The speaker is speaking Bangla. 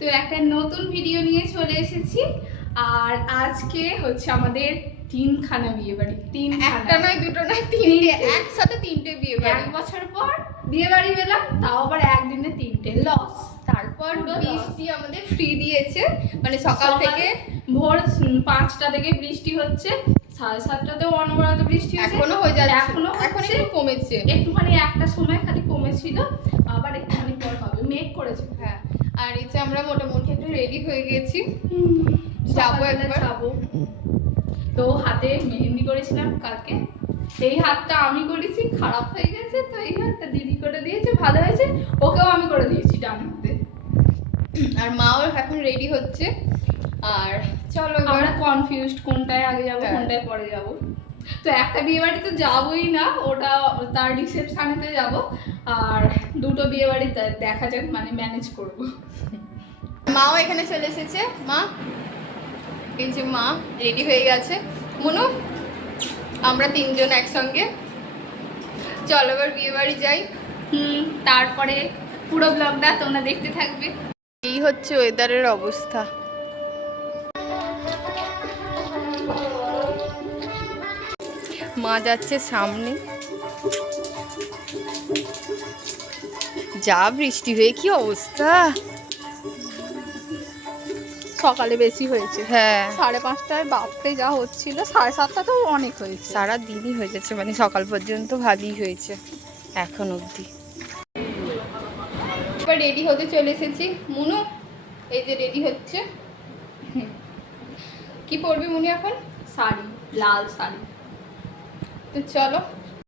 তো একটা নতুন ভিডিও নিয়ে চলে এসেছি। আর আজকে হচ্ছে আমাদের তিনখানা বিয়ে বাড়ি। একটা নয়, দুটো নয়, তিনটে, একসাথে তিনটে বিয়ে বাড়ি। 1 বছর পর বিয়ে বাড়ি পেলাম, তাও আবার একদিনে তিনটে। লস। তারপর বৃষ্টি আমাদের ফ্রি দিয়েছে, মানে সকাল থেকে ভোর 5টা থেকে বৃষ্টি হচ্ছে, 7:30তেও অনবরত বৃষ্টি হচ্ছে। এখনো হয়ে যাচ্ছে, এখন একটু কমেছে, একটুখানি একটা সময় খালি কমেছিল, আবার একটুখানি পর হবে, মেঘ করেছে। হ্যাঁ। আর এই যে আমরা মোটামুটি একটু রেডি হয়ে গেছি, যাবো একবার। যাবো। তো হাতে মেহেন্দি করেছিলাম কালকে, এই হাতটা আমি করেছি, খারাপ হয়ে গেছে, তো এই হাতটা দিদি করে দিয়েছে, ভালো হয়েছে। ওকেও আমি করে দিয়েছি ডান হাতে। আর মাও এখন রেডি হচ্ছে। আর চলো আমরা কনফিউজড, কোনটায় আগে যাবো হ্যাঁ। কোনটায় পরে যাবো। তো একটা বিয়ে বাড়ি তো যাবোই না, ওটা তার রিসেপশনেতে যাব। আর দুটো বিয়ে বাড়ি দেখা যাক, মানে ম্যানেজ করব। মাও এখানে চলে এসেছে। মা, এই যে মা রেডি হয়ে গেছে। মনু, আমরা তিনজন একসঙ্গে। চলো এবার বিয়ে বাড়ি যাই। তারপরে পুরো ব্লগটা তোমরা দেখতে থাকবে। এই হচ্ছে ওয়েদারের অবস্থা। মা যাচ্ছে সামনে, যা বৃষ্টি হয়ে কি অবস্থা। সকালে বেশি হয়েছে, হ্যাঁ 5:30টায় বাপরে যা হচ্ছিল, 7:30 তো অনেক হয়েছে। সারা দিনই হয়ে যাচ্ছে, মানে সকাল পর্যন্ত ভালোই হয়েছে এখন অবধি। এবার রেডি হতে চলে এসেছি। মুনু এই যে রেডি হচ্ছে। কি পরবি মুনি এখন? শাড়ি, লাল শাড়ি। তো চলো